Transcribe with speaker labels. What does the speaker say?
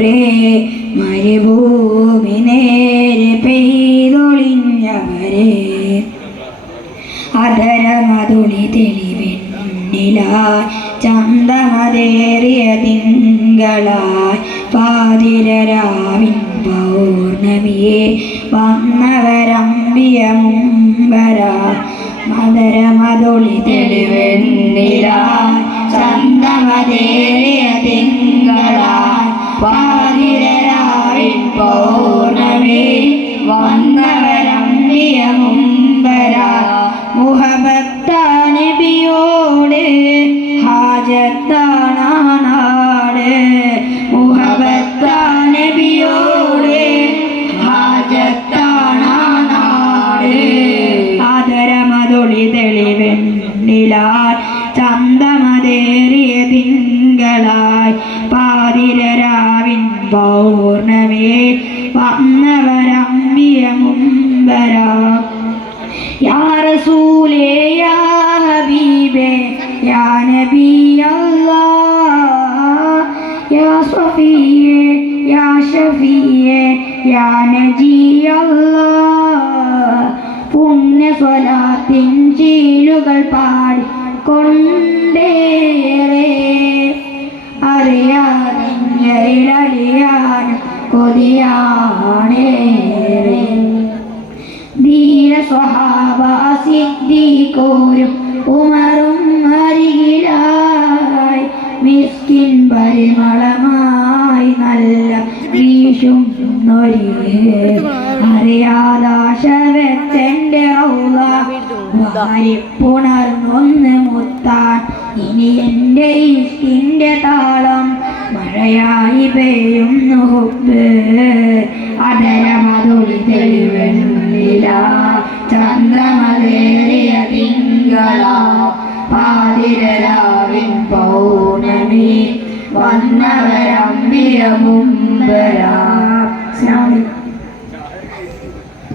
Speaker 1: നൂറേ മരുഭൂമി നേരെ പെയ്തൊളിഞ്ഞവരെ. അതരമതുളി തെളിവെണ്ണില ചന്തമതേറിയ തിങ്കളായി പാതിരരാവിൻ പൗർണമിയെ വന്നവരമ്പിയ മുമ്പര. മദരമതുളി തെളിവെണ്ണില ചന്തമതേറിയ വന്നവരമ്പിയ മുമ്പരാ മുഹബത്താനബിയോട് ഹാജത്താണാട് മുഹബത്താനബിയോട് ഹാജത്താണാട് ആദരമതൊളി തെളിവെണ്ണിലാൽ ചന്തമതേറിയ തിങ്കളായി പാതിരരാവിൻ പൗർണമിയെ പുണ്യസ്വലാത്തിൻ ചീലുകൾ പാടി കൊണ്ടേറേ സിദ്ദീഖോരും ഉമറും അരികിലായി. മിസ്കിൻ പരിമളമായി നല്ല വീശും അറിയാതാശ വെച്ചെന്റെ റൗള പുണർന്നൊന്ന് മുത്താൻ ഇനി എന്റെ ഇഷ്കിന്റെ ചന്ദ്രമലേറിയ തിങ്കള പാതിരരാവിൻ പൗർണമി വന്നവരമ്പിയ മുമ്പ്